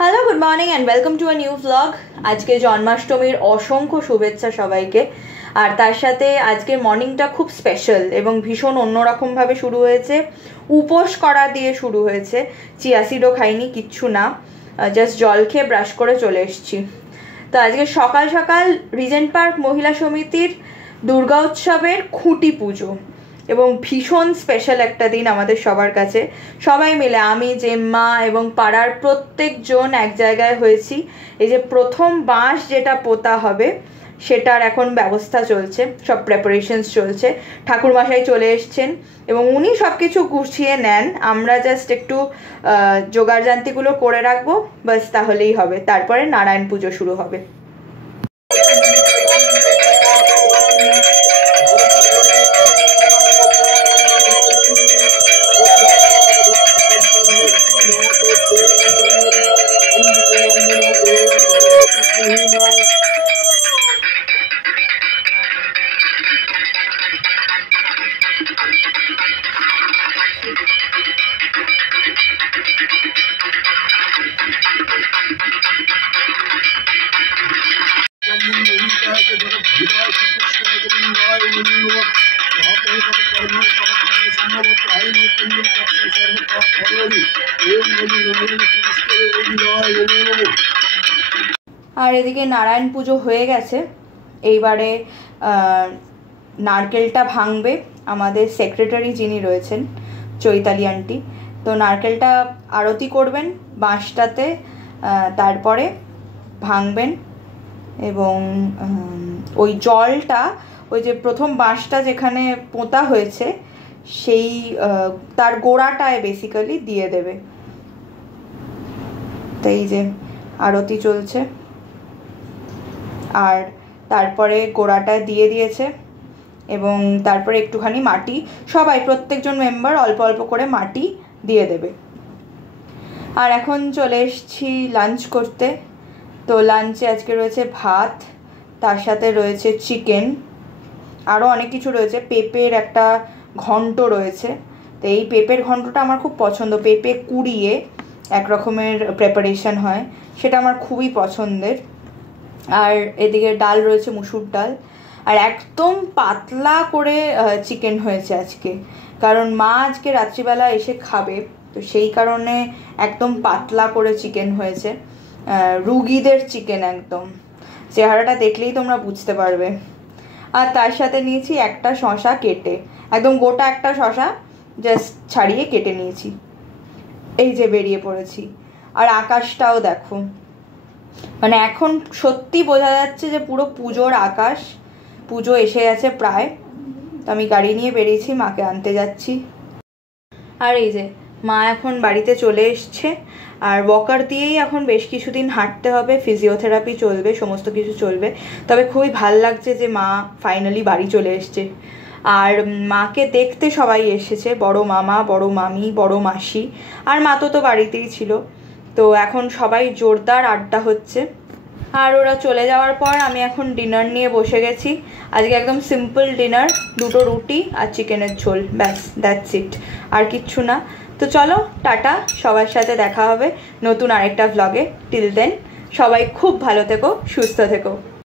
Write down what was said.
Hello, good morning and welcome to a new blog. আজকে জন্মাষ্টমীর অসংখ্য শুভেচ্ছা সবাইকে। আর তার সাথে আজকের মর্নিংটা খুব স্পেশাল এবং ভীষণ অন্যরকমভাবে শুরু হয়েছে। উপোস করা দিয়ে শুরু হয়েছে। চিয়া সিডও খাইনি, কিচ্ছু না, জাস্ট জল খেয়ে ব্রাশ করে চলে এসেছি। তো আজকে সকাল সকাল রিজেন্ট পার্ক মহিলা সমিতির দুর্গা উৎসবের খুঁটি পুজো এবং ভীষণ স্পেশাল একটা দিন আমাদের সবার কাছে। সবাই মিলে আমি, জেম্মা এবং পাড়ার প্রত্যেকজন এক জায়গায় হয়েছি। এই যে প্রথম বাঁশ যেটা পোতা হবে সেটার এখন ব্যবস্থা চলছে, সব প্রেপারেশনস চলছে। ঠাকুরমশাই চলে এসছেন এবং উনি সব কিছু গুছিয়ে নেন, আমরা জাস্ট একটু জোগাড়যান্তিগুলো করে রাখবো, বাস তাহলেই হবে। তারপরে নারায়ণ পুজো শুরু হবে। আর এদিকে নারায়ণ পুজো হয়ে গেছে। এইবারে নারকেলটা ভাঙবে আমাদের সেক্রেটারি যিনি রয়েছেন, চৈতালি আন্টি। তো নারকেলটা আরতি করবেন বাঁশটাতে, তারপরে ভাঙবেন এবং ওই জলটা ওই যে প্রথম বাঁশটা যেখানে পোঁতা হয়েছে সেই তার গোড়াটায় বেসিক্যালি দিয়ে দেবে। তো এই যে আরতি চলছে, আর তারপরে গোড়াটা দিয়ে দিয়েছে এবং তারপরে একটুখানি মাটি, সবাই প্রত্যেকজন মেম্বার অল্প অল্প করে মাটি দিয়ে দেবে। আর এখন চলে এসেছি লাঞ্চ করতে। তো লাঞ্চে আজকে রয়েছে ভাত, তার সাথে রয়েছে চিকেন, আরও অনেক কিছু রয়েছে। পেঁপের একটা ঘন্ট রয়েছে। তো এই পেঁপের ঘন্টটা আমার খুব পছন্দ। পেঁপে কুড়িয়ে এক রকমের প্রেপারেশন হয়, সেটা আমার খুবই পছন্দের। আর এদিকে ডাল রয়েছে, মুসুর ডাল। আর একদম পাতলা করে চিকেন হয়েছে আজকে, কারণ মা আজকে রাত্রিবেলা এসে খাবে, তো সেই কারণে একদম পাতলা করে চিকেন হয়েছে। রুগীদের চিকেন, একদম চেহারাটা দেখলেই তোমরা বুঝতে পারবে। আর তার সাথে নিয়েছি একটা শশা কেটে, একদম গোটা একটা শশা জাস্ট ছাড়িয়ে কেটে নিয়েছি। এই যে বেরিয়ে পড়েছি। আর আকাশটাও দেখো, মানে এখন সত্যি বোঝা যাচ্ছে যে পুরো পুজোর আকাশ। পুজো এসে গেছে প্রায়। তো আমি গাড়ি নিয়ে বেরিয়েছি, মাকে আনতে যাচ্ছি। আর এই যে মা এখন বাড়িতে চলে এসছে, আর ওয়াকার দিয়েই এখন বেশ কিছুদিন হাঁটতে হবে, ফিজিওথেরাপি চলবে, সমস্ত কিছু চলবে। তবে খুবই ভাল লাগছে যে মা ফাইনালি বাড়ি চলে এসছে। আর মাকে দেখতে সবাই এসেছে, বড় মামা, বড় মামি, বড় মাসি, আর মা তো বাড়িতেই ছিল। তো এখন সবাই জোরদার আড্ডা হচ্ছে। আর ওরা চলে যাওয়ার পর আমি এখন ডিনার নিয়ে বসে গেছি। আজকে একদম সিম্পল ডিনার, 2টো রুটি আর চিকেনের ঝোল, ব্যাস, দ্যাটস ইট, আর কিচ্ছু না। তো চলো টাটা, সবার সাথে দেখা হবে নতুন আরেকটা ভ্লগে। টিল দেন সবাই খুব ভালো থেকো, সুস্থ থেকো।